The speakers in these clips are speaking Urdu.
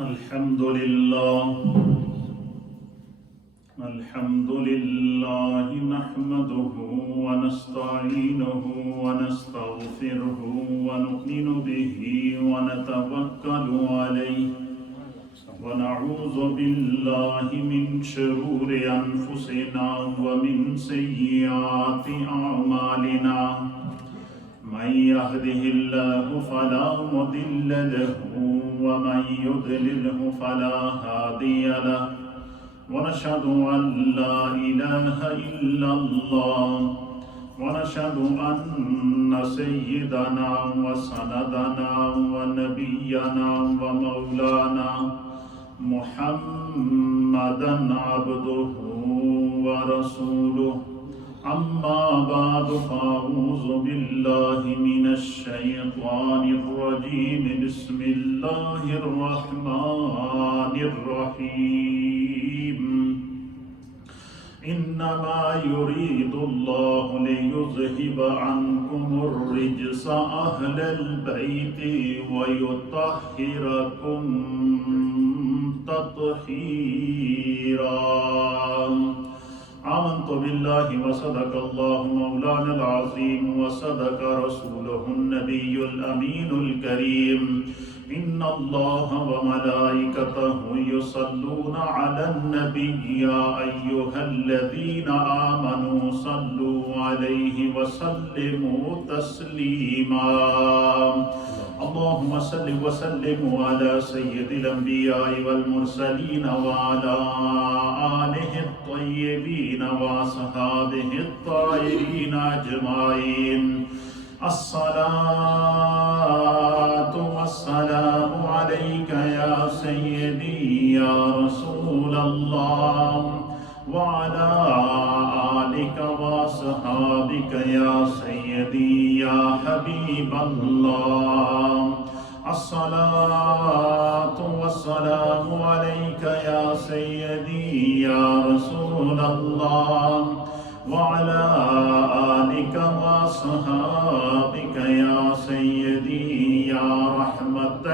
الحمد لله نحمده ونستعينه ونستغفره ونؤمن به ونتوكل عليه ونعوذ بالله من شرور أنفسنا ومن سيئات أعمالنا من يهده الله فلا مضل له ومن يضلله فلا هادي له ونشهد أن لا إله إلا الله ونشهد أن سيدنا وسندنا ونبينا ومولانا محمدا عبده ورسوله أما بعد فأعوذ بالله من الشيطان الرجيم بسم الله الرحمن الرحيم إنما يريد الله ليذهب عنكم الرجس أهل البيت ويطهركم تطهيرا آمنت بالله وصدق الله مولانا العظيم وصدق رسوله النبي الأمين الكريم إن الله وملائكته يصلون على النبي يا أيها الذين آمنوا صلوا عليه وسلموا تسليما اللهم صل وسلم على سيد الأنبياء والمرسلين وعلى آله الطيبين وأصحابه الطاهرين أجمعين الصلاة والسلام عليك يا سيدي يا رسول الله وعلى آلك وأصحابك يا سيدي يا حبيب الله الصلاة والسلام عليك يا سيدي يا رسول الله وعلى آلك وأصحابك يا سيدي يا رحمة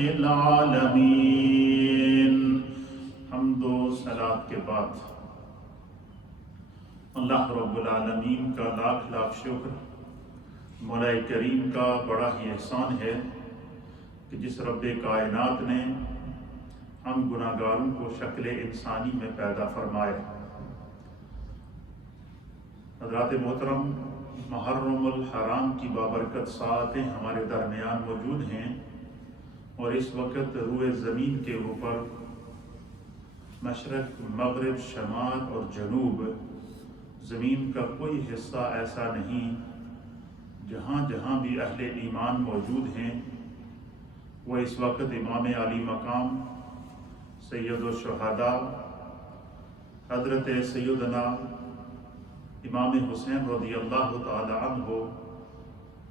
للعالمين حمد و صلاة کے بعد اللہ رب العالمین کا لاکھ لاکھ شکر، مولا کریم کا بڑا ہی احسان ہے کہ جس رب کائنات نے ہم گناہگاروں کو شکل انسانی میں پیدا فرمایا۔ حضرات محترم، محرم الحرام کی بابرکت ساعتیں ہمارے درمیان موجود ہیں اور اس وقت روئے زمین کے اوپر مشرق، مغرب، شمال اور جنوب زمین کا کوئی حصہ ایسا نہیں جہاں جہاں بھی اہل ایمان موجود ہیں وہ اس وقت امام علی مقام سید الشہداء حضرت سیدنا امام حسین رضی اللہ تعالی عنہ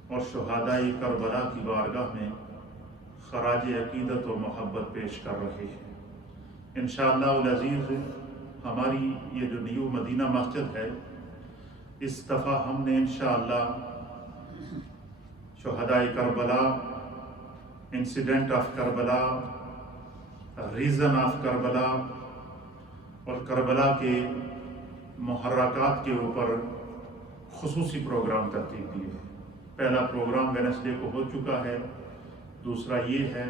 اور شہداء کربلا کی بارگاہ میں خراج عقیدت و محبت پیش کر رہے ہیں۔ انشاءاللہ العزیز ہماری یہ جو نیو مدینہ مسجد ہے، اس دفعہ ہم نے انشاءاللہ شہداء Karbala, incident of Karbala, reason of Karbala اور کربلا کے محرکات کے اوپر خصوصی پروگرام ترتیب دیے ہیں۔ پہلا پروگرام وینسڈے کو ہو چکا ہے، دوسرا یہ ہے،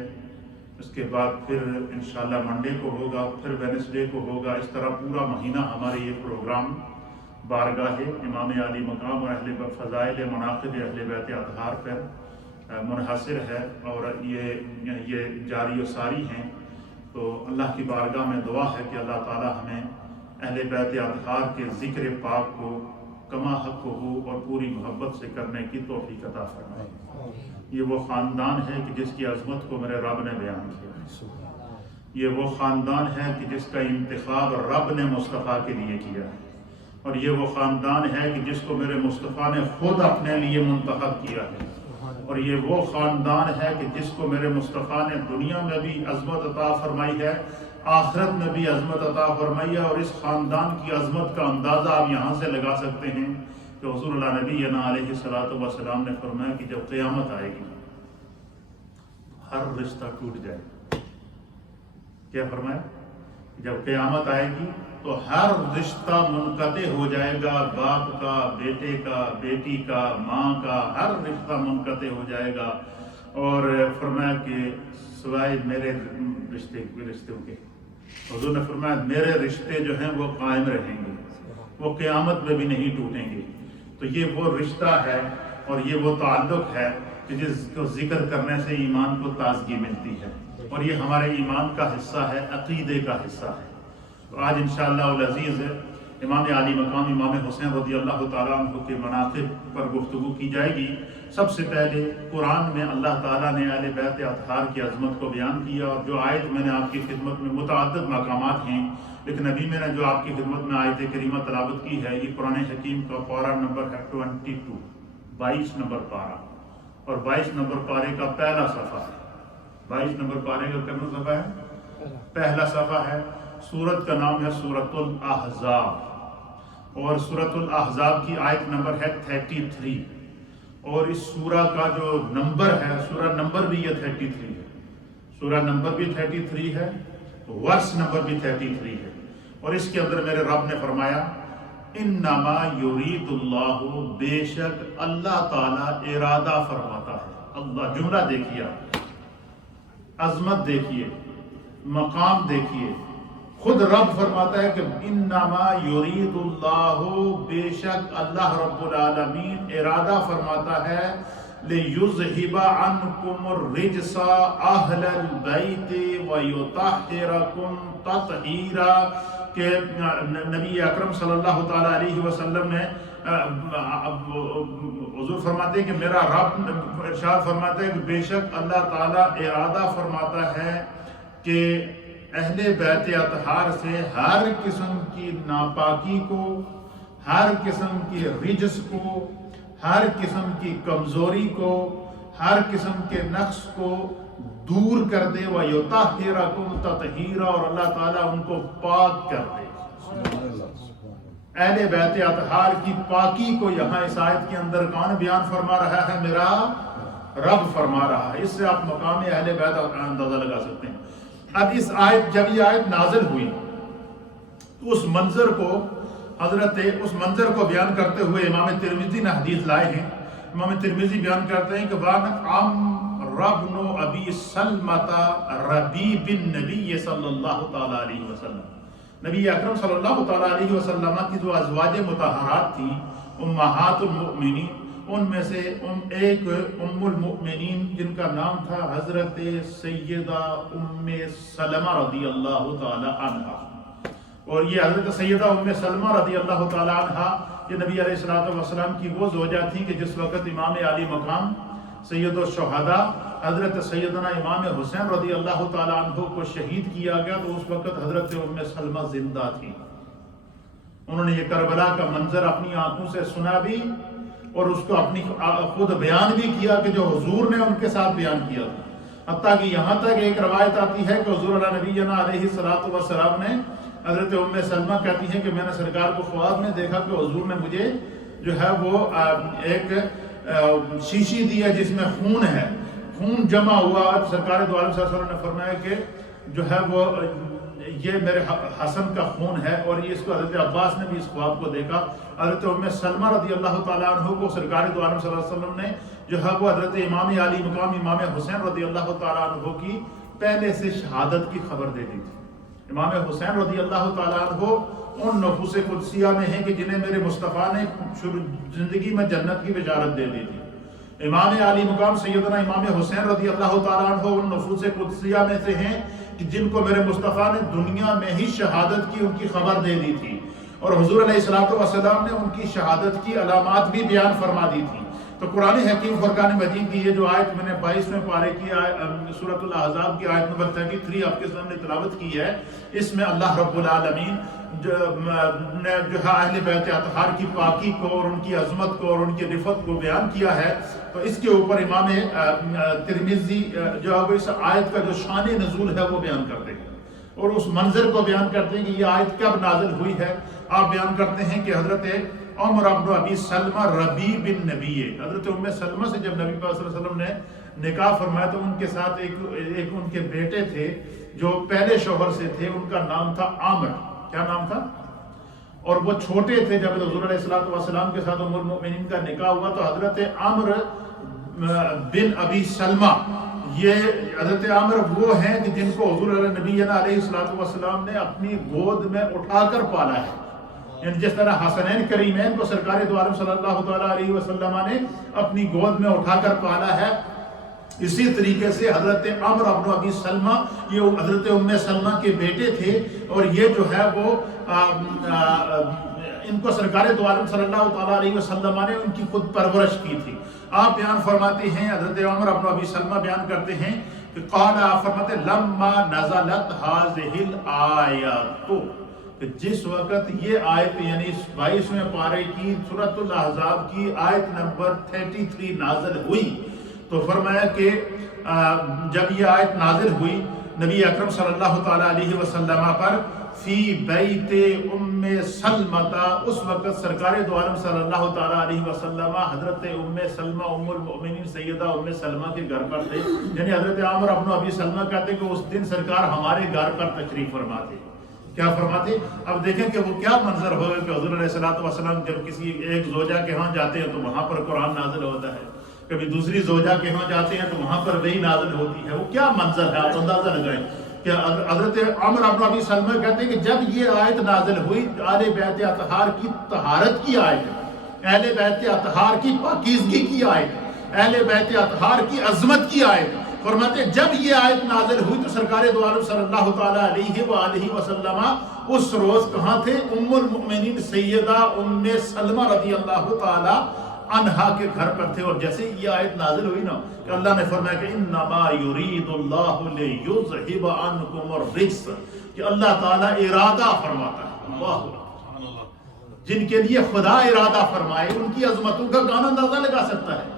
اس کے بعد پھر انشاءاللہ منڈے کو ہوگا، پھر وینسڈے کو ہوگا۔ اس طرح پورا مہینہ ہمارے یہ پروگرام بارگاہ امام علی مقام اور اہل فضائل مناقب اہل بیت اطہار پر منحصر ہے اور یہ جاری و ساری ہیں۔ تو اللہ کی بارگاہ میں دعا ہے کہ اللہ تعالی ہمیں اہل بیت اطہار کے ذکر پاک کو کما حق ہو اور پوری محبت سے کرنے کی توفیق عطا فرمائے۔ یہ وہ خاندان ہے کہ جس کی عظمت کو میرے رب نے بیان کیا ہے۔ یہ وہ خاندان ہے کہ جس کا انتخاب رب نے مصطفیٰ کے لیے کیا ہے، اور یہ وہ خاندان ہے کہ جس کو میرے مصطفیٰ نے خود اپنے لیے منتخب کیا ہے، اور یہ وہ خاندان ہے کہ جس کو میرے مصطفیٰ نے دنیا میں بھی عظمت عطا فرمائی ہے، آخرت میں بھی عظمت عطا فرمائی ہے۔ اور اس خاندان کی عظمت کا اندازہ آپ یہاں سے لگا سکتے ہیں کہ حضور اللہ نبی علیہ السلام نے فرمایا کہ جب قیامت آئے گی ہر رشتہ ٹوٹ جائے، کیا فرمایا؟ جب قیامت آئے گی تو ہر رشتہ منقطع ہو جائے گا، باپ کا، بیٹے کا، بیٹی کا، ماں کا، ہر رشتہ منقطع ہو جائے گا، اور فرمایا کہ سوائے میرے رشتوں کے، حضور نے فرمایا میرے رشتے جو ہیں وہ قائم رہیں گے، وہ قیامت میں بھی نہیں ٹوٹیں گے۔ تو یہ وہ رشتہ ہے اور یہ وہ تعلق ہے کہ جس کو ذکر کرنے سے ایمان کو تازگی ملتی ہے، اور یہ ہمارے ایمان کا حصہ ہے، عقیدے کا حصہ ہے۔ تو آج انشاءاللہ العزیز امام عالی مقام امام حسین رضی اللہ تعالیٰ عنہ کے مناقب پر گفتگو کی جائے گی۔ سب سے پہلے قرآن میں اللہ تعالیٰ نے اہل بیت اطہار کی عظمت کو بیان کیا، اور جو آیت میں نے آپ کی خدمت میں متعدد مقامات ہیں، لیکن ابھی میں نے جو آپ کی خدمت میں آیت کریمہ تلاوت کی ہے، یہ قرآن حکیم کا پارہ نمبر ہے 22، 22 نمبر پارہ، اور 22 نمبر پارے کا پہلا صفحہ ہے۔ 22 نمبر پارے کا کتنا صفحہ ہے؟ پہلا صفحہ ہے۔ سورت کا نام ہے سورۃ الاحزاب، اور سورۃ الاحزاب کی آیت نمبر ہے 33، اور اس سورہ کا جو نمبر ہے، سورہ نمبر بھی یہ 33 ہے، سورہ نمبر بھی 33 ہے، ورس نمبر بھی 33 ہے، اور اس کے اندر میرے رب نے فرمایا انما یرید اللہ، بے شک اللہ تعالی ارادہ فرماتا ہے۔ اللہ، جملہ دیکھیے، عظمت دیکھیے، مقام دیکھیے، خود رب فرماتا ہے کہ انما یرید اللہ، بے شک اللہ رب العالمین ارادہ فرماتا ہے لیذہب عنکم الرجس اہل البیت ویطہرکم تطہیرا، کہ نبی اکرم صلی اللہ تعالیٰ علیہ وسلم نے حضور فرماتے ہیں کہ میرا رب ارشاد فرماتا ہے کہ بے شک اللہ تعالیٰ ارادہ فرماتا ہے کہ اہل بیت اطہار سے ہر قسم کی ناپاکی کو، ہر قسم کی رجس کو، ہر قسم کی کمزوری کو، ہر قسم کے نقص کو دور کر دے، وَيُطَهِّرَكُمْ تَطْهِيرًا، اور اللہ تعالیٰ ان کو پاک کر دے۔ اہل بیت اطہار کی پاکی کو یہاں اس آیت کے اندر کون بیان فرما رہا ہے؟ میرا رب فرما رہا ہے۔ اس سے آپ مقام اہل بیت اندازہ لگا سکتے ہیں۔ اب اس آیت، جب یہ آیت نازل ہوئی تو اس منظر کو بیان کرتے ہوئے امام ترمذی نے حدیث لائے ہیں۔ امام ترمذی بیان کرتے ہیں کہ عمرو بن ابی سلمۃ ربیب النبی صلی اللہ تعالیٰ علیہ وسلم، نبی اکرم صلی اللہ تعالیٰ علیہ وسلم کی جو ازواج مطہرات تھیں، امہات المؤمنین، ان میں سے ایک ام المؤمنین جن کا نام تھا حضرت سیدہ ام سلمہ رضی اللہ تعالی عنہا، اور یہ حضرت سیدہ ام سلمہ رضی اللہ تعالی عنہا یہ نبی علیہ السلام کی وہ زوجہ تھی کہ جس وقت امام علی مقام سید الشہداء حضرت سیدنا امام حسین رضی اللہ تعالی عنہ کو شہید کیا گیا، تو اس وقت حضرت ام سلمہ زندہ تھی۔ انہوں نے یہ کربلا کا منظر اپنی آنکھوں سے سنا بھی، اور اس کو اپنی خود بیان بھی کیا کہ جو حضور نے ان کے ساتھ بیان کیا تھا۔ حتیٰ کہ یہاں تک ایک روایت آتی ہے کہ حضور علیہ نبینا علیہ السلام نے حضرت ام سلمہ کہتی ہیں کہ میں نے سرکار کو خواب میں دیکھا کہ حضور نے مجھے جو ہے وہ ایک شیشی دی ہے جس میں خون ہے، خون جمع ہوا۔ سرکار دو عالم صلی اللہ علیہ وسلم نے فرمایا کہ جو ہے وہ یہ میرے حسن کا خون ہے، اور یہ اس کو حضرت عباس نے بھی اس خواب کو دیکھا۔ حضرت ام سلمہ رضی اللہ تعالیٰ عنہ کو سرکار دو عالم صلی اللہ علیہ وسلم نے جو ہے وہ حضرت امام علی مقام امام حسین رضی اللہ تعالیٰ عنہ کی پہلے سے شہادت کی خبر دے دی تھی۔ امام حسین رضی اللہ تعالیٰ عنہ ان نفوس قدسیہ میں ہیں کہ جنہیں میرے مصطفیٰ نے زندگی میں جنت کی بشارت دے دی تھی۔ امام علی مقام سیدنا امام حسین رضی اللہ تعالیٰ عنہ ان نفوس قدسیہ میں سے ہیں کہ جن کو میرے مصطفیٰ نے دنیا میں ہی شہادت کی ان کی خبر دے دی تھی، اور حضور علیہ السلام نے ان کی شہادت کی علامات بھی بیان فرما دی تھی۔ تو قرآن حکیم فرقان مجید کی یہ جو آیت میں نے 22ویں پارے کی سورۃ الاحزاب کی آیت نمبر 33 آپ کے سامنے تلاوت کی ہے، اس میں اللہ رب العالمین نے جو ہے اہل بیت اطہار کی پاکی کو اور ان کی عظمت کو اور ان کی رفت کو بیان کیا ہے۔ تو اس کے اوپر امام ترمذی جو ہے اس آیت کا جو شان نزول ہے وہ بیان کرتے ہیں، اور اس منظر کو بیان کرتے ہیں کہ یہ آیت کب نازل ہوئی ہے۔ آپ بیان کرتے ہیں کہ حضرت عمرو بن ابی سلمہ ربیب النبی، حضرت ام سلمہ سے جب نبی صلی اللہ علیہ وسلم نے نکاح فرمایا تو ان کے ساتھ ایک ان کے بیٹے تھے جو پہلے شوہر سے تھے، ان کا نام تھا عامر. کیا نام تھا؟ اور وہ چھوٹے تھے جب حضور علیہ الصلوۃ والسلام کے ساتھ ام المؤمنین کا نکاح ہوا. تو حضرت عامر بن ابی سلمہ، یہ حضرت عامر وہ ہیں کہ جن کو حضور نبینا علیہ الصلوۃ والسلام نے اپنی گود میں اٹھا کر پالا ہے. یعنی جس طرح حسنین کریمین کو سرکار دو عالم صلی اللہ تعالیٰ علیہ وسلم نے اپنی گود میں اٹھا کر پالا ہے، اسی طریقے سے حضرت عمرو بن ابی سلمہ یہ حضرت ام سلمہ کے بیٹے تھے، اور یہ جو ہے وہ ان کو سرکار دو عالم صلی اللہ تعالیٰ علیہ وسلم نے ان کی خود پرورش کی تھی. آپ بیان فرماتے ہیں، حضرت عمرو بن ابی سلمہ بیان کرتے ہیں کہ قال، آپ فرماتے لما نزلت هذه الآیات، کہ جس وقت یہ آیت یعنی 22ویں پارے کی سورۃ الاحزاب کی آیت نمبر 33 نازل ہوئی، تو فرمایا کہ جب یہ آیت نازل ہوئی نبی اکرم صلی اللہ تعالیٰ علیہ وسلم پر فی بیت ام سلمہ، اس وقت سرکار دو عالم صلی اللہ تعالیٰ علیہ وسلم حضرت ام سلمہ ام المؤمنین سیدہ ام سلمہ کے گھر پر تھے. یعنی حضرت عمرو بن ابی سلمہ کہتے ہیں کہ اس دن سرکار ہمارے گھر پر تشریف فرما تھے. کیا فرماتے؟ اب دیکھیں کہ وہ کیا منظر ہوگا کہ حضور علیہ الصلوۃ والسلام جب کسی ایک زوجہ کے ہاں جاتے ہیں تو وہاں پر قرآن نازل ہوتا ہے، کبھی دوسری زوجہ کے ہاں جاتے ہیں تو وہاں پر وہی نازل ہوتی ہے. وہ کیا منظر ہے، آپ اندازہ لگائیں کہ حضرت عمرو بن ابی سلمہ کہتے ہیں کہ جب یہ آیت نازل ہوئی، اہل بیت اطہار کی طہارت کی آیت ہے، اہل بیت اطہار کی پاکیزگی کی آیت ہے، اہل بیت اطہار کی عظمت کی آیت. فرماتے جب یہ آیت نازل ہوئی تو سرکار دو عالم صلی اللہ تعالیٰ علیہ وآلہ وسلم اس روز کہاں تھے؟ ام المؤمنین سیدہ ام سلمہ رضی اللہ تعالیٰ عنہا کے گھر پر تھے. اور جیسے یہ آیت نازل ہوئی نا کہ اللہ نے فرمایا کہ انما یرید اللہ لیذھب عنکم الرجس، کہ اللہ تعالیٰ ارادہ فرماتا ہے. اللہ، جن کے لیے خدا ارادہ فرمائے ان کی عظمتوں کا کون اندازہ لگا سکتا ہے؟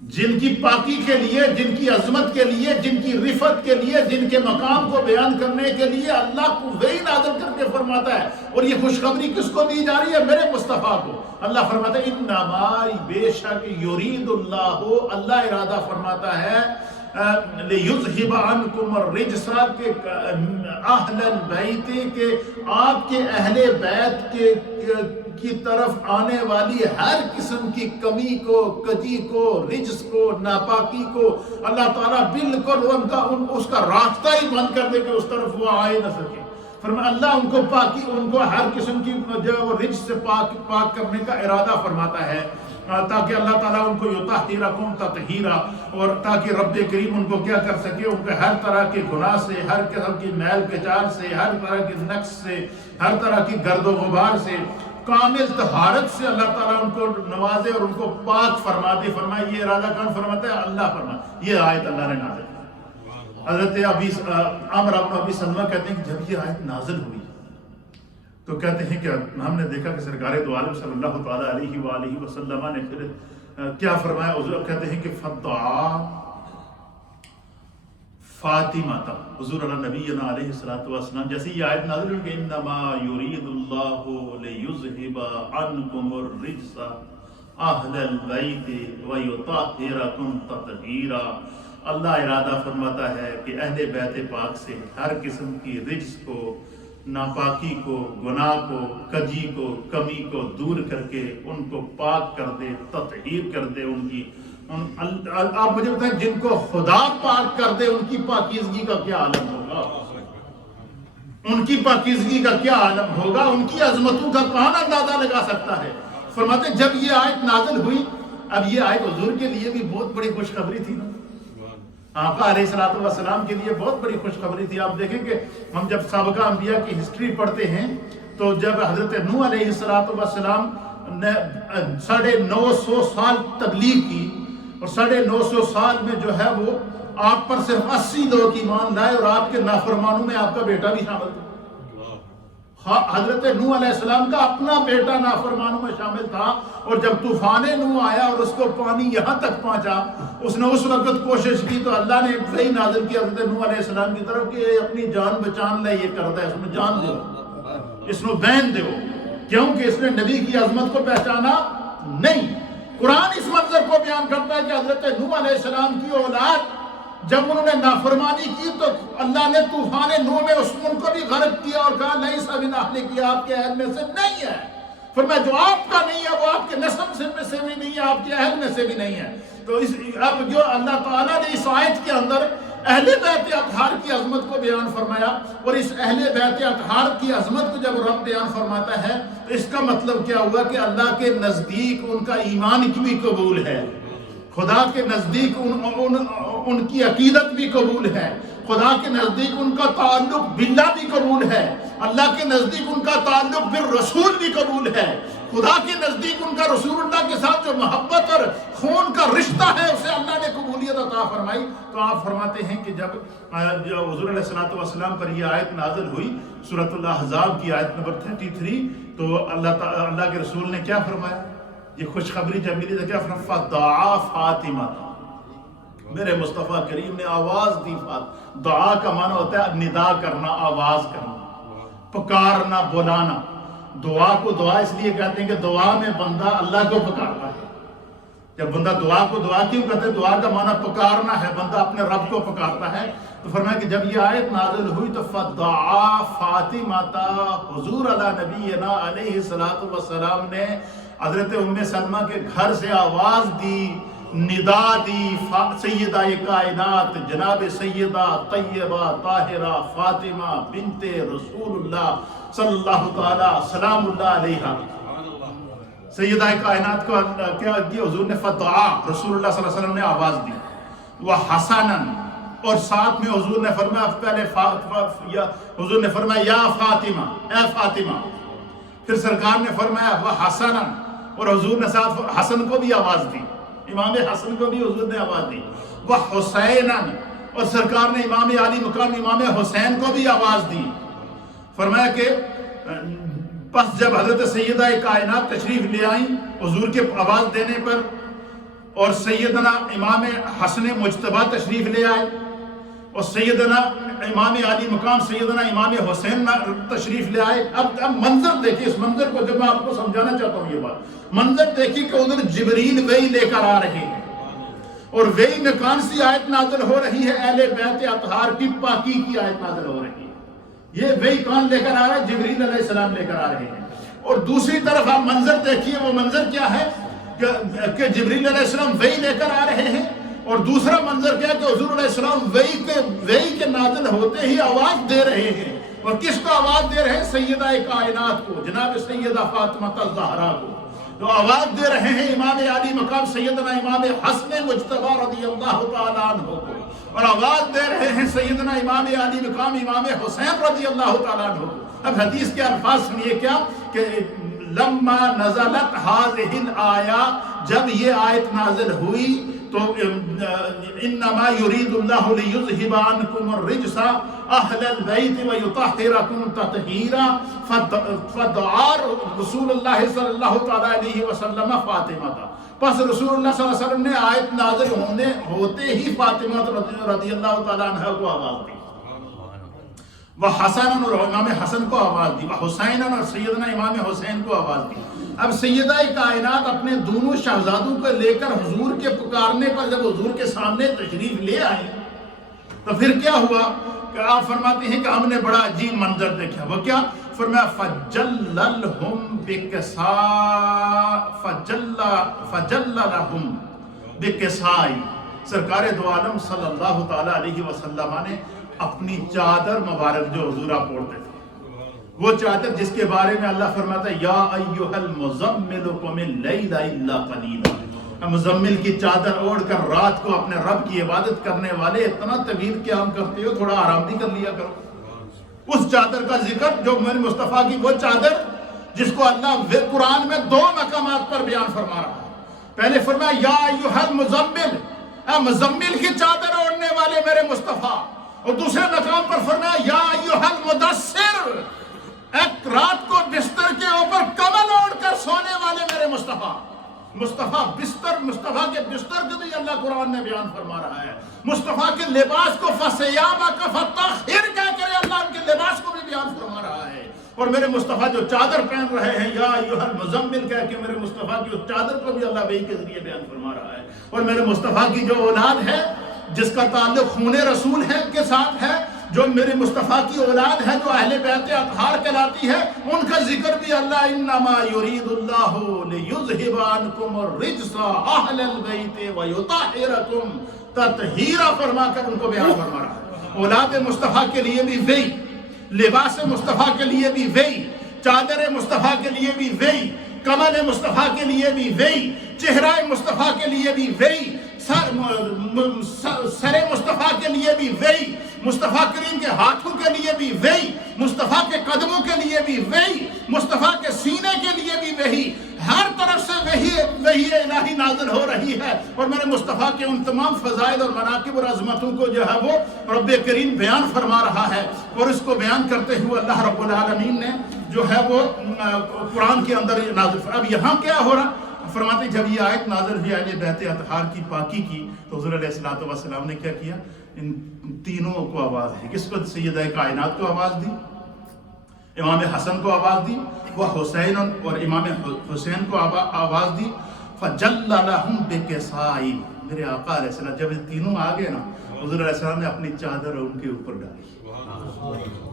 جن کی پاکی کے لیے، جن کی عظمت کے لیے، جن کی رفعت کے لیے، جن کے مقام کو بیان کرنے کے لیے اللہ کو وہی نازل کر کے فرماتا ہے. اور یہ خوشخبری کس کو دی جا رہی ہے؟ میرے مصطفیٰ کو. اللہ فرماتا ہے انما، بے شک، یرید اللہ، اللہ ارادہ فرماتا ہے لیذھب عنکم الرجس، کہ اہل البیت، کہ آپ کے اہل بیت کی طرف آنے والی ہر قسم کی کمی کو، کجی کو، رجس کو، ناپاکی کو اللہ تعالیٰ بالکل اس کا راستہ ہی بند کر دے کہ اس طرف وہ آئے نہ سکے. فرمایا اللہ ان کو پاکی، ان کو ہر قسم کی جو رجس سے پاک کرنے کا ارادہ فرماتا ہے، تاکہ اللہ تعالیٰ ان کو یطہرکم تطہیرا، اور تاکہ رب کریم ان کو کیا کر سکے، ان کے ہر طرح کے گناہ سے، ہر قسم کی میل کچال سے، ہر طرح کے نقص سے، ہر طرح کی گرد و غبار سے، کامل طہارت سے اللہ تعالیٰ ان کو نوازے اور ان کو پاک فرما دے. فرمائے یہ ارادہ کون فرماتا ہے؟ اللہ فرماتا. یہ آیت اللہ نے نازل کی. حضرت عمرو بن ابی سلمہ کہتے ہیں کہ جب یہ آیت نازل ہوئی تو کہتے ہیں کہ ہم نے دیکھا کہ سرکار دو عالم صلی اللہ تعالیٰ علیہ وآلہ وسلم نے پھر کیا فرمایا؟ حضور کہتے ہیں کہ فدعا فاطمہ، حضور نبینا علیہ الصلوۃ والسلام جیسے یہ آیت نازل ہوئی کہ انما یرید اللہ لیذھب عنکم الرجس اہل البیت ویطہرکم تطہیرا، اللہ ارادہ فرماتا ہے کہ اہل بیت پاک سے ہر قسم کی رجس کو، ناپاکی کو، گناہ کو، کجی کو، کمی کو دور کر کے ان کو پاک کر دے، تطہیر کر دے. ان کی آپ مجھے بتائیں جن کو خدا پاک کر دے ان کی پاکیزگی کا کیا عالم ہوگا، ان کی پاکیزگی کا کیا عالم ہوگا، ان کی عظمتوں کا کون اندازہ لگا سکتا ہے. فرماتے جب یہ آیت نازل ہوئی، اب یہ آیت حضور کے لیے بھی بہت بڑی خوشخبری تھی نا، آقا علیہ الصلوۃ والسلام کے لیے بہت بڑی خوشخبری تھی. آپ دیکھیں کہ ہم جب سابقہ انبیاء کی ہسٹری پڑھتے ہیں تو جب حضرت نوح علیہ الصلوۃ والسلام نے 950 سال تبلیغ کی، اور 950 سال میں جو ہے وہ آپ پر صرف 80 لوگ ایمان لائے، اور آپ کے نافرمانوں میں آپ کا بیٹا بھی شامل تھا. حضرت نوح علیہ السلام کا اپنا بیٹا نافرمانوں میں شامل تھا. اور جب طوفان نوح آیا اور اس کو پانی یہاں تک پہنچا، اس نے اس وقت کوشش کی تو اللہ نے وہی نازل کیا حضرت نوح علیہ السلام کی طرف کہ اپنی جان بچان لے، یہ کرتا ہے، اس میں جان دو، اس میں بین دو، کیونکہ اس نے نبی کی عظمت کو پہچانا نہیں. قرآن اس منظر کو بیان کرتا ہے کہ حضرت نوح علیہ السلام کی اولاد جب انہوں نے نافرمانی کی تو اللہ نے طوفان نوح میں ان کو بھی غرق کیا اور کہا لیس من اہلک، آپ کے اہل میں سے نہیں ہے۔ فرمایا جو آپ کا نہیں ہے وہ آپ کے نسب سے بھی نہیں ہے، آپ کے اہل میں سے بھی نہیں ہے۔ تو اب جو اللہ تعالیٰ نے اس آیت کے اندر اہل بیت اطہار کی عظمت کو بیان فرمایا، اور اس اہل بیت اطہار کی عظمت کو جب رب بیان فرماتا ہے تو اس کا مطلب کیا ہوا کہ اللہ کے نزدیک ان کا ایمان کی بھی قبول ہے، خدا کے نزدیک ان کی عقیدت بھی قبول ہے، خدا کے نزدیک ان کا تعلق باللہ بھی قبول ہے، اللہ کے نزدیک ان کا تعلق بالرسول بھی قبول ہے، خدا کے نزدیک ان کا رسول اللہ کے ساتھ جو محبت اور خون کا رشتہ ہے اسے اللہ نے قبولیت عطا فرمائی۔ تو آپ فرماتے ہیں کہ جب حضور علیہ السلام پر یہ آیت نازل ہوئی، سورۃ الاحزاب کی آیت نمبر 33، تو اللہ کے رسول نے کیا فرمایا؟ یہ خوشخبری جب ملی تو کیا فرمایا؟ فدعا فاطمہ، میرے مصطفیٰ کریم نے آواز دی۔ دعا کا معنی ہوتا ہے ندا کرنا، آواز کرنا، پکارنا، بلانا۔ دعا کو دعا اس لیے کہتے ہیں کہ دعا میں بندہ اللہ کو پکارتا ہے۔ جب بندہ دعا کو دعا کیوں کہتے ہیں؟ دعا کا معنی پکارنا ہے، بندہ اپنے رب کو پکارتا ہے۔ تو فرمایا کہ جب یہ آیت نازل ہوئی تو فدعا فاطمہ، حضور علی نبینا علیہ السلام نے حضرت ام سلمہ کے گھر سے آواز دی، ندا دی، سیدہ کائنات جناب سیدہ طیبہ طاہرہ فاطمہ بنت رسول اللہ صلی اللہ تعالی سلام اللہ علیہ، سیدہ کائنات کو کیا دی؟ حضور نے فدعا، رسول اللہ صلی اللہ علیہ وسلم نے آواز دی، وحسنن، اور ساتھ میں حضور نے فرمایا، پہلے حضور نے فرمایا یا فاطمہ، اے فاطمہ، پھر سرکار نے فرمایا وحسنن، اور حضور نے ساتھ حسن کو بھی آواز دی، امام حسن کو بھی حضور نے آواز دی، وحسینن، اور سرکار نے امام علی مقام امام حسین کو بھی آواز دی۔ فرمایا کہ پس جب حضرت سیدہ کائنات تشریف لے آئیں حضور کے آواز دینے پر، اور سیدنا امام حسن مجتبیٰ تشریف لے آئے، اور سیدنا امام علی مقام سیدنا امام حسین تشریف لے آئے۔ اب منظر دیکھیں، اس منظر کو جب میں آپ کو سمجھانا چاہتا ہوں یہ بات، منظر دیکھیں کہ ادھر جبریل وحی لے کر آ رہے ہیں، اور وحی میں کون سی آیت نازل ہو رہی ہے؟ اہل بیت اطہار کی پاکی کی آیت نازل ہو رہی ہے۔ یہ وحی کون لے کر آ رہا ہے؟ جبریل علیہ السلام لے کر آ رہے ہیں۔ اور دوسری طرف آپ منظر دیکھیے، وہ منظر کیا ہے کہ جبریل علیہ السلام وحی لے کر آ رہے ہیں، اور دوسرا منظر کیا ہے کہ حضور علیہ السلام وحی کے نازل ہوتے ہی آواز دے رہے ہیں، اور کس کو آواز دے رہے ہیں؟ سیدہ کائنات کو، جناب سیدہ فاطمہ الزہرا کو، تو آواز دے رہے ہیں امام علی مقام سیدنا امام حسن مجتبیٰ رضی اللہ تعالیٰ عنہ کو، اور آواز دے رہے ہیں سیدنا امام علی مقام امام حسین رضی اللہ تعالیٰ عنہ کو۔ اب حدیث کے الفاظ سنیے کیا کہ لما نزلت هذه الآیہ، جب یہ آیت نازل ہوئی تو انما یرید اللہ لیذہب عنکم الرجس اہل البیت ویطہرکم تطہیرا، فدعا رسول اللہ صلی اللہ تعالی علیہ وسلم فاطمہ، پس رسول اللہ صلی اللہ علیہ وسلم نے آیت نازل ہوتے ہی فاطمہ رضی اللہ تعالی عنہ کو آواز دی، وحسن، اور امام حسن کو آواز دی، وحسین، اور سیدنا امام حسین کو آواز دی۔ اب سیدہ کائنات اپنے دونوں شہزادوں کو لے کر حضور کے پکارنے پر جب حضور کے سامنے تشریف لے آئیں تو پھر کیا ہوا کہ آپ فرماتے ہیں کہ ہم نے بڑا عجیب منظر دیکھا۔ وہ کیا؟ فرمایا فجللہم بکسا، فجللہم بکسائی، سرکار دو عالم صلی اللہ تعالی علیہ وسلم نے اپنی چادر مبارک جو حضور آپ اوڑھتے تھے، وہ چادر جس کے بارے میں اللہ فرماتا ہے یا ایھا المزمل قم اللیل الا قلیلا، مزمل کی چادر اوڑھ کر رات کو اپنے رب کی عبادت کرنے والے اتنا طویل قیام کرتے ہو، تھوڑا آرام بھی کر لیا کرو۔ اس چادر کا ذکر جو میرے مصطفیٰ کی وہ چادر جس کو اللہ قرآن میں 2 مقامات پر بیان فرما رہا ہے۔ پہلے فرمایا یا ایھا المزمل، اے مزمل کی چادر اوڑھنے والے میرے مصطفیٰ، اور دوسرے مقام پر فرمایا یا ایھا المدثر، ایک رات کو بستر کے اوپر کمل اوڑھ کر سونے والے میرے مصطفیٰ۔ مصطفیٰ کے بستر کو بھی اللہ قرآن نے بیان فرما رہا ہے، مصطفیٰ کے لباس کو فَثِيَابَكَ فَطَهِّرْ کہہ کر اللہ ان کے لباس کو بھی بیان فرما رہا ہے، اور میرے مصطفیٰ جو چادر پہن رہے ہیں یا ایھا المزمل کہہ کے میرے مصطفیٰ کی اس چادر کو بھی اللہ وحی کے ذریعے بیان فرما رہا ہے۔ اور میرے مصطفیٰ کی جو اولاد ہے جس کا تعلق خون رسول ہے کے ساتھ ہے، جو میرے مصطفیٰ کی اولاد ہے، جو اہل بیت اطہار کہلاتی ہے، ان کا ذکر بھی اللہ انما یرید اللہ لیذھب عنکم الرجس اہل البیت ویطہرکم تطہیرا فرما کر ان کو بیان فرما رہا ہے۔ اولاد مصطفیٰ کے لیے بھی وہی، لباس مصطفیٰ کے لیے بھی وہی، چادر مصطفیٰ کے لیے بھی وہی، کمل مصطفیٰ کے لیے بھی وہی، چہرہ مصطفیٰ کے لیے بھی وہی، سر مصطفیٰ کے لیے بھی وہی، مصطفیٰ کریم کے ہاتھوں کے لیے بھی وہی، مصطفیٰ کے قدموں کے لیے بھی وہی، مصطفیٰ کے سینے کے لیے بھی وہی، ہر طرف سے وہی الہی نازل ہو رہی ہے۔ اور میرے مصطفیٰ کے ان تمام فضائل اور مناقب اور عظمتوں کو جو ہے وہ رب کریم بیان فرما رہا ہے، اور اس کو بیان کرتے ہوئے اللہ رب العالمین نے جو ہے وہ قرآن کے اندر نازل فرما۔ اب یہاں کیا ہو رہا؟ فرماتے جب یہ آیت نازل ہوئی اہل بیت اطہار کی پاکی کی، تو حضور علیہ السلام نے کیا کیا؟ ان تینوں کو آواز دی۔ کس کو؟ سیدہ کائنات کو آواز دی، امام حسن کو آواز دی، وہ حسین اور امام حسین کو آواز دی۔ فجل لہم بکسائی، میرے آقا علیہ السلام جب یہ تینوں آگے نا، حضور علیہ السلام نے اپنی چادر ان کے اوپر ڈالی۔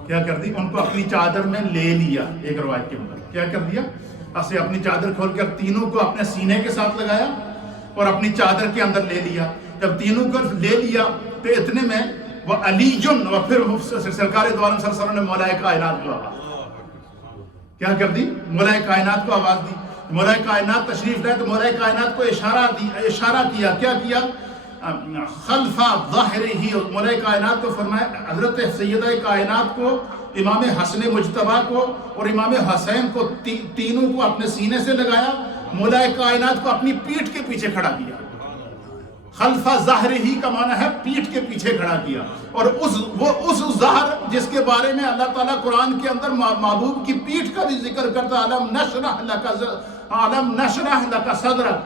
کیا کر دی؟ ان کو اپنی چادر میں لے لیا۔ ایک روایت کے اندر کیا کر دیا؟ اسے اپنی چادر کھول کر تینوں کو اپنے سینے کے ساتھ لگایا اور اپنی چادر کے اندر لے لیا۔ جب تینوں کو لے لیا تو اتنے میں وہ علی جن، اور پھر سرکار دو عالم صلی اللہ علیہ وسلم نے مولا کائنات کو آواز کیا کر دی؟ مولا کائنات کو آواز دی۔ مولا کائنات تشریف لائے تو مولا کائنات کو اشارہ کیا۔ کیا کیا؟ خلف ظاہرہ، مولا کائنات کو فرمایا، حضرت سیدہ کائنات کو، امام حسن مجتبیٰ کو اور امام حسین کو، تینوں کو اپنے سینے سے لگایا، مولا کائنات کو اپنی پیٹھ کے پیچھے کھڑا کیا۔ خلف ظاہرہ کا معنی ہے پیٹھ کے پیچھے کھڑا کیا۔ اور اس ظاہر جس کے بارے میں اللہ تعالیٰ قرآن کے اندر محبوب کی پیٹھ کا بھی ذکر کرتا، علم نشرح لک صدرک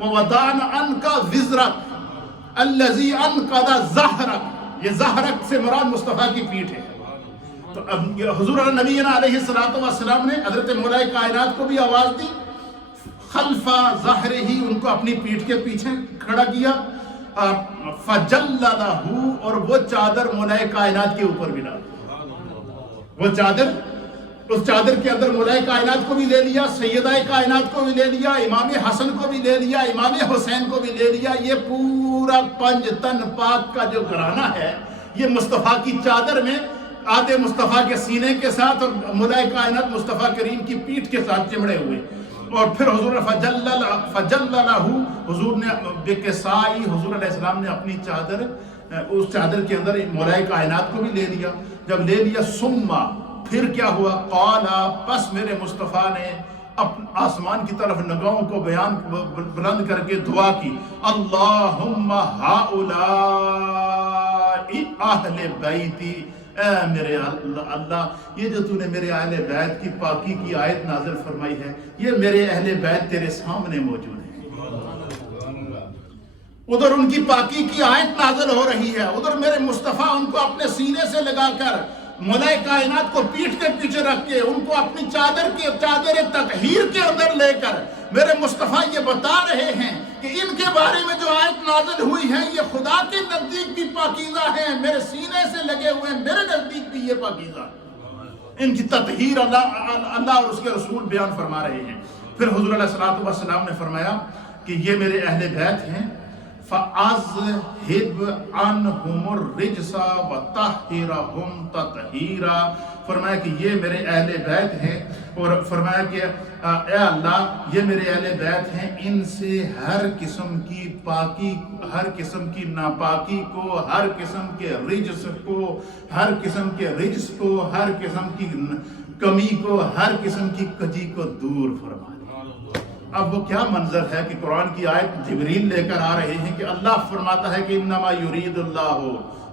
ووضعنا عنک وزرک الذی انقض ظہرک، یہ ظہرک سے مراد مصطفیٰ کی پیٹھ ہے۔ تو اب حضور نبی علیہ السلام نے حضرت مولا کائنات کو بھی آواز دی، خلف ظاہرہ، ان کو اپنی پیٹھ کے پیچھے کھڑا کیا، فجل لہ، اور وہ چادر مولا کائنات کے اوپر بھی ڈال، وہ چادر، اس چادر کے اندر مولا کائنات کو بھی لے لیا، سیدہ کائنات کو بھی لے لیا، امام حسن کو بھی لے لیا، امام حسین کو بھی لے لیا۔ یہ پورا 5 تن پاک کا جو گھرانہ ہے، یہ مصطفیٰ کی چادر میں آدھے مصطفیٰ کے سینے کے ساتھ اور مولا کائنات مصطفیٰ کریم کی پیٹھ کے ساتھ چمڑے ہوئے۔ اور پھر حضور فجل لہ، حضور نے بکسائی، حضور علیہ السلام نے اپنی چادر، اس چادر کے اندر مولا کائنات کو بھی لے لیا۔ جب لے لیا، ثم، پھر کیا ہوا؟ قال، پس میرے مصطفیٰ نے آسمان کی طرف نگاہوں کو بلند کر کے دعا کی، اللہم ہؤلاء اہل بیتی، اے میرے اللہ، یہ جو تو نے میرے اہل بیت کی پاکی کی آیت نازل فرمائی ہے، یہ میرے اہل بیت تیرے سامنے موجود ہیں۔ ادھر ان کی پاکی کی آیت نازل ہو رہی ہے، ادھر میرے مصطفیٰ ان کو اپنے سینے سے لگا کر، مولا کائنات کو پیٹھ کے پیچھے رکھ کے، ان کو اپنی چادر تطہیر کے اندر لے کر میرے مصطفیٰ یہ بتا رہے ہیں کہ ان کے بارے میں جو آیت نازل ہوئی ہے یہ خدا کے نزدیک بھی پاکیزہ ہیں، میرے سینے سے لگے ہوئے ہیں، میرے نزدیک بھی یہ پاکیزہ ہیں۔ ان کی تطہیر اللہ اور اس کے رسول بیان فرما رہے ہیں۔ پھر حضور علیہ السلام نے فرمایا کہ یہ میرے اہل بیت ہیں، فَأَذْهِبْ عَنْهُمُ الرِّجْسَ وَطَهِّرْهُمْ تَطْهِيرًا، فرمایا کہ یہ میرے اہل بیت ہیں، اور فرمایا کہ اے اللہ یہ میرے اہل بیت ہیں، ان سے ہر قسم کی پاکی، ہر قسم کی ناپاکی کو، ہر قسم کے رجس کو، ہر قسم کے رجس کو، ہر قسم کی کمی کو، ہر قسم کی کجی کو دور فرما۔ اب وہ کیا منظر ہے کہ قرآن کی آیت جبریل لے کر آ رہے ہیں کہ اللہ فرماتا ہے کہ انما یرید اللہ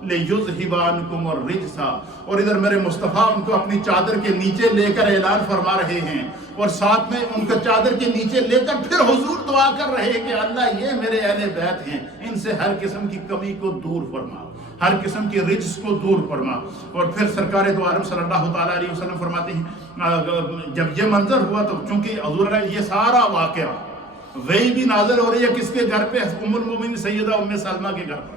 لیذھب عنکم الرجس، اور ادھر میرے مصطفیٰ ان کو اپنی چادر کے نیچے لے کر اعلان فرما رہے ہیں، اور ساتھ میں ان کو چادر کے نیچے لے کر پھر حضور دعا کر رہے ہیں کہ اللہ یہ میرے اہل بیت ہیں، ان سے ہر قسم کی کمی کو دور فرما، ہر قسم کی رجس کو دور فرما۔ اور پھر سرکار دو عالم صلی اللہ تعالیٰ علیہ وسلم فرماتے ہیں جب یہ منظر ہوا تو چونکہ حضور یہ سارا واقعہ وہی بھی نازل ہو رہی ہے کس کے گھر پہ؟ ام المومنین سیدہ ام سلمہ کے گھر پر،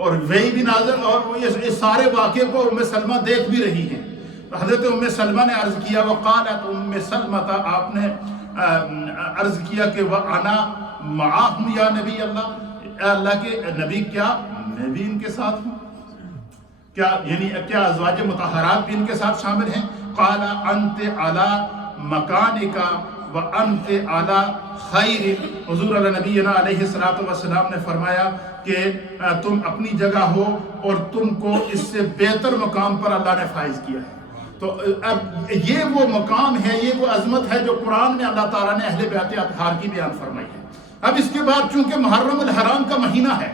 اور وہی بھی نازل، اور وہ اس سارے واقعے کو ام سلمہ دیکھ بھی رہی ہیں. حضرت ام سلمہ نے عرض کیا، وقالت ام سلمہ، آپ نے عرض کیا کہ وَأَنَا مَعَهُمْ یا نبی اللہ، اے اللہ کے نبی کیا میں بھی ان کے ساتھ ہوں؟ کیا یعنی کیا ازواج مطہرات بھی ان کے ساتھ شامل ہیں؟ قال انت علی مکانک وانت علی خیر، حضور علیہ نبینا علیہ الصلوۃ والسلام نے فرمایا کہ تم اپنی جگہ ہو اور تم کو اس سے بہتر مقام پر اللہ نے فائز کیا ہے. تو اب یہ وہ مقام ہے، یہ وہ عظمت ہے جو قرآن میں اللہ تعالیٰ نے اہل بیت اطہار کی بیان فرمائی ہے. اب اس کے بعد چونکہ محرم الحرام کا مہینہ ہے،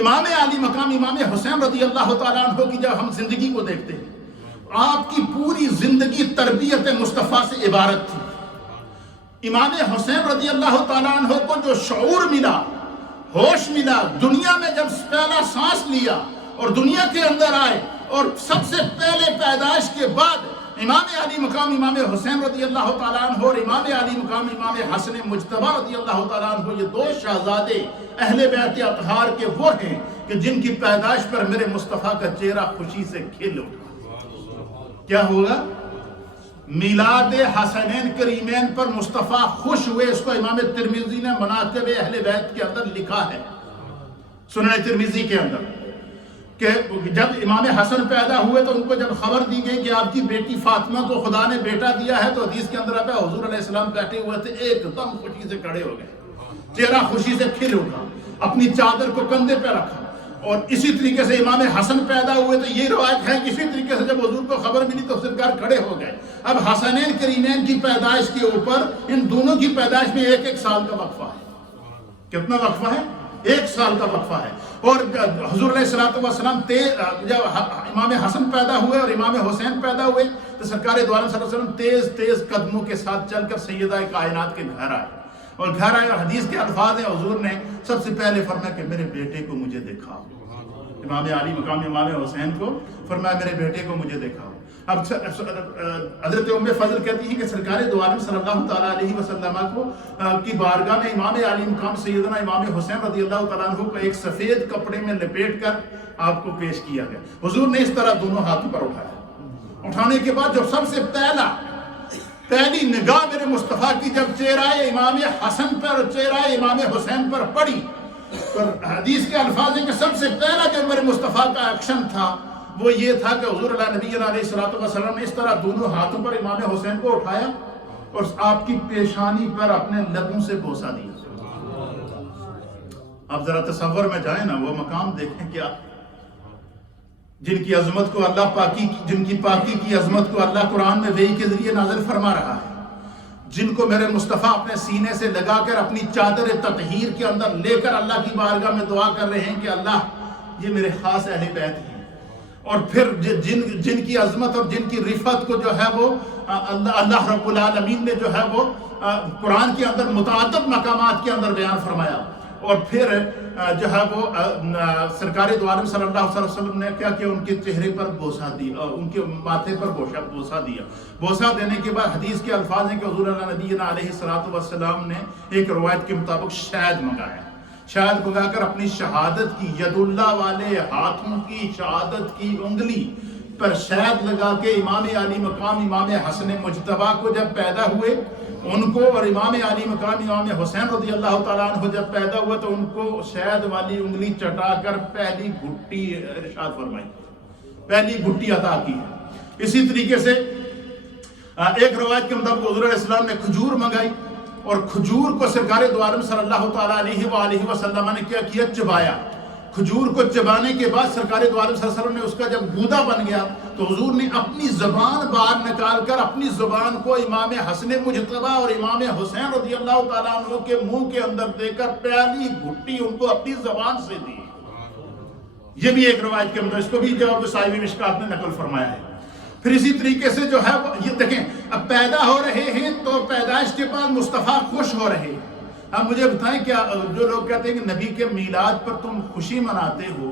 امام علی مقام امام حسین رضی اللہ تعالیٰ عنہ کی جب ہم زندگی کو دیکھتے ہیں، آپ کی پوری زندگی تربیت مصطفیٰ سے عبارت تھی. امام حسین رضی اللہ تعالیٰ عنہ کو جو شعور ملا، ہوش ملا، دنیا میں جب پہلا سانس لیا اور دنیا کے اندر آئے، اور سب سے پہلے پیدائش کے بعد امام علی مقام امام حسین رضی اللہ تعالیٰ عنہ اور امام علی مقام امام حسن مجتبی رضی اللہ تعالیٰ عنہ، یہ دو شہزادے اہل بیت اطہار کے وہ ہیں کہ جن کی پیدائش پر میرے مصطفیٰ کا چہرہ خوشی سے کھل اٹھا. کیا ہوگا؟ میلاد حسنین کریمین پر مصطفیٰ خوش ہوئے. اس کو امام ترمذی نے مناقب اہل بیت کے اندر لکھا ہے، سنن ترمذی کے اندر، کہ جب امام حسن پیدا ہوئے تو ان کو جب خبر دی گئی کہ آپ کی بیٹی فاطمہ کو خدا نے بیٹا دیا ہے، تو حدیث کے اندر آتا ہے حضور علیہ السلام بیٹھے ہوئے تھے، ایک دم خوشی سے کھڑے ہو گئے، چہرہ خوشی سے کھل اٹھا، اپنی چادر کو کندھے پہ رکھا. اور اسی طریقے سے امام حسن پیدا ہوئے تو یہ روایت ہے، اسی طریقے سے جب حضور کو خبر ملی تو سرکار کھڑے ہو گئے. اب حسنین کریمین کی پیدائش کے اوپر ان دونوں کی پیدائش میں ایک سال کا وقفہ ہے. کتنا وقفہ ہے؟ 1 سال کا وقفہ ہے. اور حضور علیہ الصلوۃ والسلام جب امام حسن پیدا ہوئے اور امام حسین پیدا ہوئے تو سرکار دو عالم صلی اللہ علیہ وسلم تیز تیز قدموں کے ساتھ چل کر سیدہ کائنات کے گھر آئے. اور گھر آئے اور حدیث کے الفاظ ہیں، حضور نے سب سے پہلے فرمایا کہ میرے بیٹے کو مجھے دکھاؤ. امام علی مقام امام حسین کو فرمایا میرے بیٹے کو مجھے دکھاؤ. اب حضرت ام فضل کہتی ہیں کہ سرکار دو عالم صلی اللہ تعالیٰ علیہ وسلم کو کی بارگاہ میں امام علی مقام سیدنا امام حسین رضی اللہ تعالیٰ عنہ کو ایک سفید کپڑے میں لپیٹ کر آپ کو پیش کیا گیا. حضور نے اس طرح دونوں ہاتھوں پر اٹھایا. اٹھانے کے بعد جب سب سے پہلی نگاہ میرے مصطفیٰ کی جب چہرہ امام حسن پر اور چہرہ امام حسین پر پڑی، تو حدیث کے الفاظ ہیں کہ سب سے پہلا جو میرے مصطفیٰ کا ایکشن تھا وہ یہ تھا کہ حضور علیہ نبی علیہ الصلوۃ والسلام نے اس طرح دونوں ہاتھوں پر امام حسین کو اٹھایا اور آپ کی پیشانی پر اپنے لبوں سے بوسہ دیا. آپ ذرا تصور میں جائیں نا، وہ مقام دیکھیں کیا، جن کی عظمت کو اللہ جن کی پاکی کی عظمت کو اللہ قرآن میں وحی کے ذریعے نازل فرما رہا ہے، جن کو میرے مصطفیٰ اپنے سینے سے لگا کر اپنی چادر تطہیر کے اندر لے کر اللہ کی بارگاہ میں دعا کر رہے ہیں کہ اللہ یہ میرے خاص اہل بیت ہیں. اور پھر جن کی عظمت اور جن کی رفعت کو جو ہے وہ اللہ رب العالمین نے جو ہے وہ قرآن کے اندر متعدد مقامات کے اندر بیان فرمایا. اور پھر جو ہے وہ سرکار دو عالم صلی اللہ علیہ وسلم نے کیا کہ ان کے چہرے پر بوسہ دیا اور ان کے ماتھے پر بوسہ دیا. بوسہ دینے کے بعد حدیث کے الفاظ ہیں کہ حضور نبی علیہ الصلوۃ والسلام نے ایک روایت کے مطابق شہد منگایا. شہد منگا کر اپنی شہادت کی ید اللہ والے ہاتھوں کی شہادت کی انگلی پر شہد لگا کے امام علی مقام امام حسن مجتبی کو جب پیدا ہوئے ان کو، اور امام علی مقام امام حسین رضی اللہ تعالیٰ عنہ جب پیدا ہوئے تو ان کو شہد والی انگلی چٹا کر پہلی گھٹی ارشاد فرمائی، پہلی گھٹی عطا کی. اسی طریقے سے ایک روایت کے مطابق حضور علیہ السلام نے کھجور منگائی اور کھجور کو سرکار دو عالم صلی اللہ تعالیٰ علیہ وآلہ وسلم نے کیا کیا؟ چبایا. کھجور کو چبانے کے بعد سرکار دو عالم صلی اللہ علیہ وسلم نے اس کا جب گودا بن گیا تو حضور نے اپنی زبان باہر نکال کر اپنی زبان کو امام حسن مجتبی اور امام حسین رضی اللہ تعالیٰ عنہ کے منہ کے اندر دے کر پہلی گھٹی ان کو اپنی زبان سے دی. یہ بھی ایک روایت کے اندر، اس کو بھی جو صاحب مشکات نے نقل فرمایا ہے. پھر اسی طریقے سے جو ہے یہ دیکھیں، اب پیدا ہو رہے ہیں تو پیدائش کے بعد مصطفیٰ خوش ہو رہے ہیں. اب مجھے بتائیں کیا جو لوگ کہتے ہیں کہ نبی کے میلاد پر تم خوشی مناتے ہو،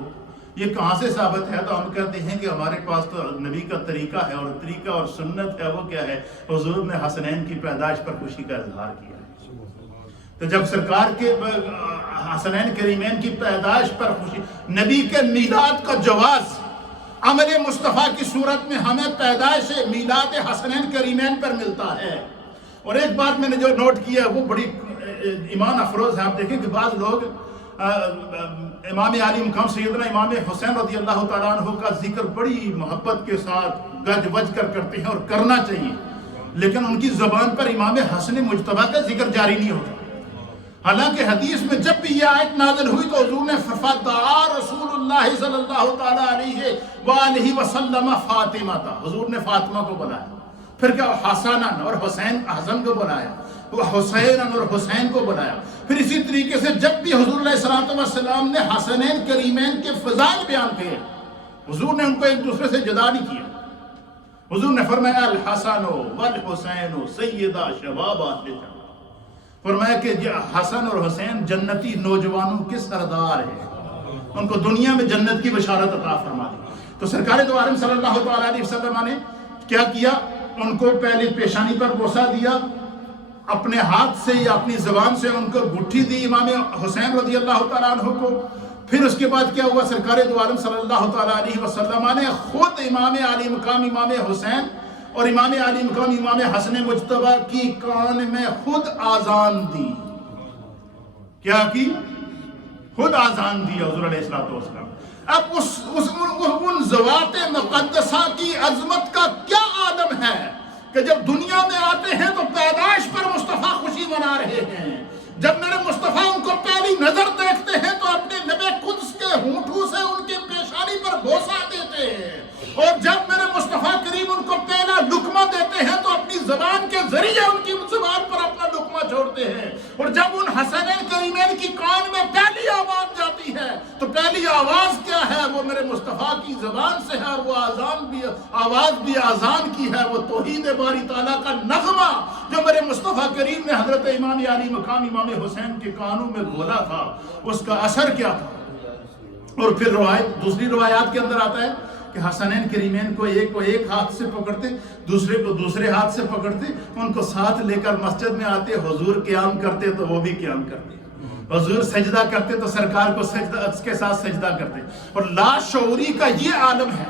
یہ کہاں سے ثابت ہے؟ تو ہم کہتے ہیں کہ ہمارے پاس تو نبی کا طریقہ ہے، اور طریقہ اور سنت ہے وہ کیا ہے؟ حضور نے حسنین کی پیدائش پر خوشی کا اظہار کیا ہے. تو جب سرکار کے حسنین کریمین کی پیدائش پر خوشی، نبی کے میلاد کا جواز عمل مصطفیٰ کی صورت میں ہمیں پیدائش میلاد حسنین کریمین پر ملتا ہے۔ اور ایک بات میں نے جو نوٹ کیا وہ بڑی ایمان افروز ہے، آپ دیکھیں کہ بعض لوگ امام علی مقام سیدنا امام حسین رضی اللہ تعالیٰ عنہ کا ذکر بڑی محبت کے ساتھ گج وج کر کرتے ہیں، اور کرنا چاہیے، لیکن ان کی زبان پر امام حسن مجتبیٰ کا ذکر جاری نہیں ہوتا۔ حالانکہ حدیث میں جب بھی یہ آیت نازل ہوئی تو حضور نے فدعا رسول اللہ صلی اللہ تعالیٰ علیہ وآلہ وسلم فاطمہ تھا، حضور نے فاطمہ کو بلایا، پھر کیا حسن اور حسن کو بلایا، حسین اور حسین کو بلایا۔ پھر اسی طریقے سے جب بھی حضور علیہ السلام نے حسنین کریمین کے فضائل بیان کیے، حضور نے ان کو ایک دوسرے سے جدا نہیں کیا۔ حضور نے فرمایا الحسن والحسین سیدہ شباب اہل جنہ، فرمایا کہ حسن اور حسین جنتی نوجوانوں کے سردار ہیں، ان کو دنیا میں جنت کی بشارت عطا فرما دی۔ تو سرکار دو عالم صلی اللہ تعالیٰ علیہ وسلم نے کیا کیا؟ ان کو پہلے پیشانی پر بوسہ دیا، اپنے ہاتھ سے یا اپنی زبان سے ان کو گٹھی دی امام حسین رضی اللہ تعالیٰ عنہ کو۔ پھر اس کے بعد کیا ہوا؟ سرکار دو عالم صلی اللہ تعالیٰ علیہ وسلم نے خود امام علی مقام امام حسین اور امام علی مقام امام حسن مجتبیٰ کی کان میں خود آذان دی۔ کیا کی؟ خود آذان دی حضور علیہ السلام۔ اب ان ذوات مقدسہ کی عظمت کا کیا عالم ہے کہ جب دنیا میں آتے ہیں تو پیدائش پر مصطفیٰ خوشی منا رہے ہیں۔ جب میرے مصطفیٰ ان کو پہلی نظر دیکھتے ہیں تو اپنے لب قدس کے ہونٹوں سے ان کے پیشانی پر بوسہ دیتے ہیں، اور جب میرے مصطفیٰ کریم ان کو پہلا لقمہ دیتے ہیں تو اپنی زبان کے ذریعے ان کی زبان پر اپنا لقمہ چھوڑتے ہیں۔ اور جب ان حسنین کریمین کی کان میں پہلی آواز جاتی ہے تو پہلی آواز کیا ہے؟ وہ میرے مصطفیٰ کی زبان سے ہے، وہ آواز بھی آذان کی ہے، وہ توحید باری تعالیٰ کا نغمہ جو میرے مصطفیٰ کریم نے حضرت امام علی مقام امام حسین کے کانوں میں بولا تھا، اس کا اثر کیا تھا۔ اور پھر دوسری روایات کے اندر آتا ہے کہ حسنین کریمین کو ایک ہاتھ سے پکڑتے، دوسرے کو دوسرے ہاتھ سے پکڑتے، ان کو ساتھ لے کر مسجد میں آتے، حضور قیام کرتے تو وہ بھی قیام کرتے، حضور سجدہ کرتے تو سرکار کو اس کے ساتھ سجدہ کرتے۔ اور لاشعوری کا یہ عالم ہے،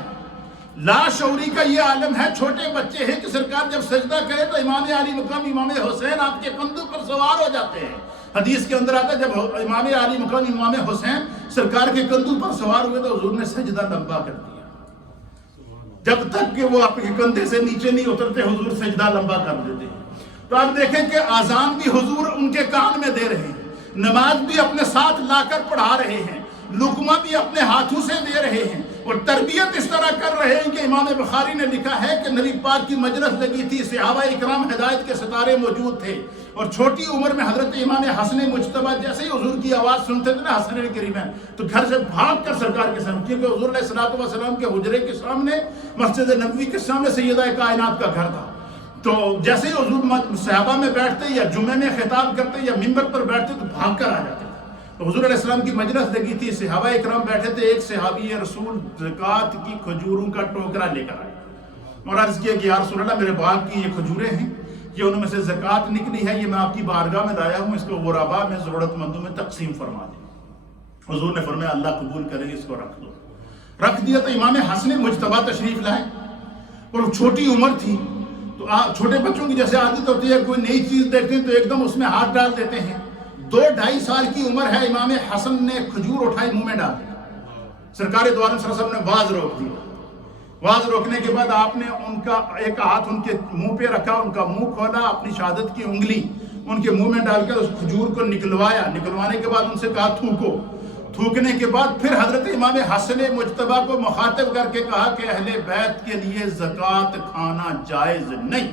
لاشعوری کا یہ عالم ہے، چھوٹے بچے ہیں کہ سرکار جب سجدہ کرے تو امام علی مقام امام حسین آپ کے کندھوں پر سوار ہو جاتے ہیں۔ حدیث کے اندر آتا ہے جب امام علی مقام امام حسین سرکار کے کندھوں پر سوار ہوئے تو حضور نے سجدہ لمبا کر دیا، جب تک کہ وہ آپ کے کندھے سے نیچے نہیں اترتے حضور سجدہ لمبا کر دیتے ہیں۔ تو آپ دیکھیں کہ آذان بھی حضور ان کے کان میں دے رہے ہیں، نماز بھی اپنے ساتھ لا کر پڑھا رہے ہیں، لقمہ بھی اپنے ہاتھوں سے دے رہے ہیں، اور تربیت اس طرح کر رہے ہیں کہ امام بخاری نے لکھا ہے کہ نبی پاک کی مجلس لگی تھی، صحابہ اکرام ہدایت کے ستارے موجود تھے، اور چھوٹی عمر میں حضرت امام حسن مجتبیٰ جیسے ہی حضور کی آواز سنتے تھے نا حسنین کریمین، تو گھر سے بھاگ کر سرکار کے سامنے، کیونکہ حضور علیہ السلام کے حجرے کے سامنے مسجد نبوی کے سامنے سیدہ کائنات کا گھر تھا۔ تو جیسے ہی حضور صحابہ میں بیٹھتے یا جمعے میں خطاب کرتے یا منبر پر بیٹھتے تو بھاگ کر آ جاتے تھے۔ تو حضور علیہ السلام کی مجلس لگی تھی، صحابہ اکرام بیٹھے تھے، ایک صحابی رسول زکوٰۃ کی کھجوروں کا ٹوکرا لے کر آئے اور عرض کیا کہ یا رسول اللہ میرے باغ کی یہ کھجوریں ہیں، یہ ان میں سے زکوٰۃ نکلی ہے، یہ میں آپ کی بارگاہ میں لایا ہوں، اس کو غرباء میں ضرورت مندوں میں تقسیم فرما دیں۔ حضور نے فرمایا اللہ قبول کرے، اس کو رکھ دو۔ رکھ دیا تو امام حسن مجتبیٰ تشریف لائے، اور چھوٹی عمر تھی تو چھوٹے بچوں کی جیسے عادت ہوتی ہے، کوئی نئی چیز دیکھتے ہیں تو ایک دم اس میں ہاتھ ڈال دیتے ہیں۔ 2-2.5 سال کی عمر ہے، امام حسن نے کھجور اٹھائی منہ میں ڈال دی، سرکار دو عالم صلی اللہ علیہ وسلم نے واز روک دیا۔ واز روکنے کے بعد آپ نے ان کا ایک ہاتھ ان کے منہ پہ رکھا، ان کا منہ کھولا، اپنی شہادت کی انگلی ان کے منہ میں ڈال کر اس کھجور کو نکلوایا، نکلوانے کے بعد ان سے کہا تھوکو۔ تھوکنے کے بعد پھر حضرت امام حسن مجتبیٰ کو مخاطب کر کے کہا کہ اہل بیت کے لیے زکوٰۃ کھانا جائز نہیں۔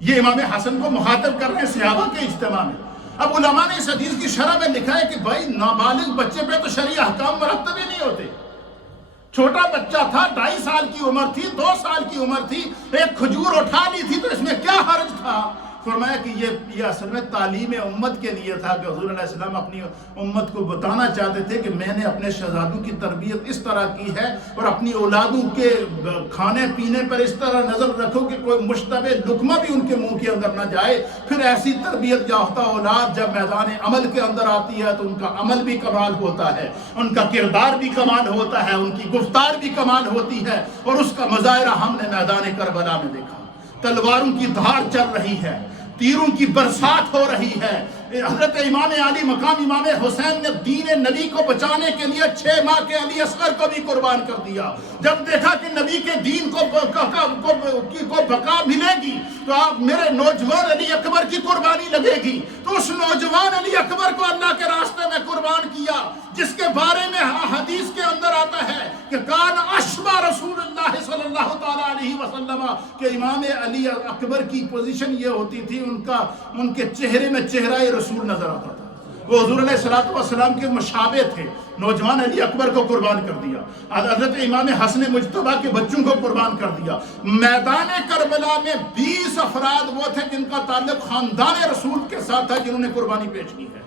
یہ امام حسن کو مخاطب کر رہے ہیں صحابہ کے اجتماع میں۔ اب علماء نے اس حدیث کی شرح میں لکھا ہے کہ بھائی نابالغ بچے پہ تو شرعی احکام مرتب ہی نہیں ہوتے۔ چھوٹا بچہ تھا، 2.5 سال کی عمر تھی، 2 سال کی عمر تھی، ایک کھجور اٹھا لی تھی تو اس میں کیا حرج تھا؟ فرمایا کہ یہ اصل میں تعلیم امت کے لیے تھا کہ حضور علیہ السلام اپنی امت کو بتانا چاہتے تھے کہ میں نے اپنے شہزادوں کی تربیت اس طرح کی ہے، اور اپنی اولادوں کے کھانے پینے پر اس طرح نظر رکھو کہ کوئی مشتبہ لقمہ بھی ان کے منہ کے اندر نہ جائے۔ پھر ایسی تربیت یافتہ اولاد جب میدان عمل کے اندر آتی ہے تو ان کا عمل بھی کمال ہوتا ہے، ان کا کردار بھی کمال ہوتا ہے، ان کی گفتار بھی کمال ہوتی ہے، اور اس کا مظاہرہ ہم نے میدان کربلا میں دیکھا۔ تلواروں کی دھار چل رہی ہے، تیروں کی برسات ہو رہی ہے۔ حضرت امام علی مقام امام حسین نے دین نبی کو بچانے کے لیے 6 ماہ کے علی اصغر کو بھی قربان کر دیا۔ جب دیکھا کہ نبی کے دین کو بقا ملے گی تو آپ میرے نوجوان علی اکبر کی قربانی لگے گی، تو اس نوجوان علی اکبر کو اللہ کے راستے میں قربان کیا، جس کے بارے میں حدیث کے اندر آتا ہے کہ کان اشبہ رسول اللہ صلی اللہ تعالیٰ علیہ وسلم، کہ امام علی اکبر کی پوزیشن یہ ہوتی تھی، ان کے چہرے میں چہرہ رسول نظر آتا تھا۔ وہ حضور علیہ السلام کے مشابہ تھے۔ نوجوان علی اکبر کو قربان کر دیا، حضرت امام حسن مجتبیٰ کے بچوں کو قربان کر دیا۔ میدان کربلا میں 20 افراد وہ تھے جن کا تعلق خاندان رسول کے ساتھ تھا، جنہوں نے قربانی پیش کی ہے۔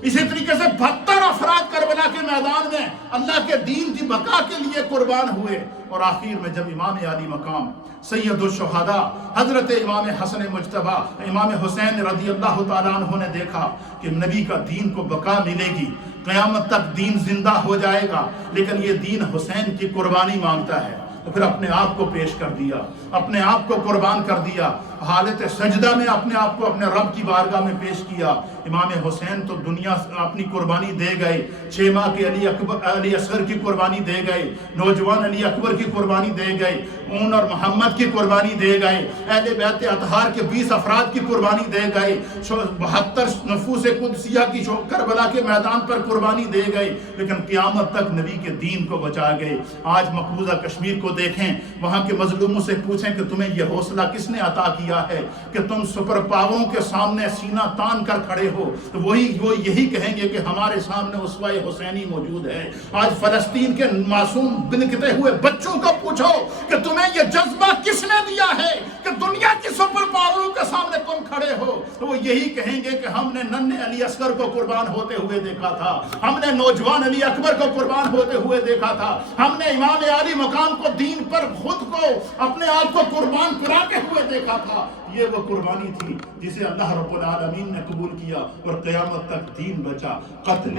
اسی طریقے سے 72 افراد کربلا کے میدان میں اللہ کے دین کی بقا کے لیے قربان ہوئے، اور آخر میں جب امام علی مقام سید الشہداء حضرت امام حسن مجتبیٰ امام حسین رضی اللہ تعالیٰ عنہ نے دیکھا کہ نبی کا دین کو بقا ملے گی، قیامت تک دین زندہ ہو جائے گا، لیکن یہ دین حسین کی قربانی مانگتا ہے، تو پھر اپنے آپ کو پیش کر دیا، اپنے آپ کو قربان کر دیا، حالت سجدہ میں اپنے آپ کو اپنے رب کی بارگاہ میں پیش کیا۔ امام حسین تو دنیا اپنی قربانی دے گئے، 6 ماہ کے علی اصغر کی قربانی دے گئے، نوجوان علی اکبر کی قربانی دے گئے، اون اور محمد کی قربانی دے گئے، اہل بیت اطہار کے 20 افراد کی قربانی دے گئے، 72 نفوس قدسیہ کی کربلا کے میدان پر قربانی دے گئے، لیکن قیامت تک نبی کے دین کو بچا گئے۔ آج مقبوضہ کشمیر کو دیکھیں، وہاں کے مظلوموں سے پوچھیں کہ تمہیں یہ حوصلہ کس نے عطا کیا ہے کہ تم سپر پاوروں کے سامنے سینہ تان کر کھڑے ہو؟ تو وہ یہی کہیں گے کہ ہمارے سامنے اسوہ حسینی موجود ہے۔ آج فلسطین کے معصوم بنکتے ہوئے بچوں کو پوچھو کہ تمہیں یہ جذبہ کس نے دیا ہے کہ دنیا کی سپر پاوروں کے سامنے تم کھڑے ہو؟ تو وہ یہی کہیں گے کہ ہم نے ننھے علی اصغر کو قربان ہوتے ہوئے دیکھا تھا، ہم نے نوجوان علی اکبر کو قربان ہوتے ہوئے دیکھا تھا، ہم نے امام علی مقام کو دین پر خود کو اپنے آپ کو قربان کراتے ہوئے دیکھا تھا۔ یہ وہ قربانی تھی جسے اللہ رب العالمین نے قبول کیا، اور قیامت تک دین بچا۔ قتل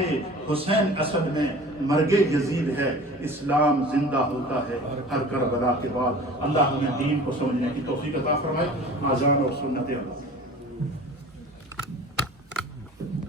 حسین اسد میں مرگ یزید ہے، اسلام زندہ ہوتا ہے ہر کربلا کے بعد۔ اللہ ہمیں دین کو سمجھنے کی توفیق عطا فرمائے۔ آذان اور سنت اللہ۔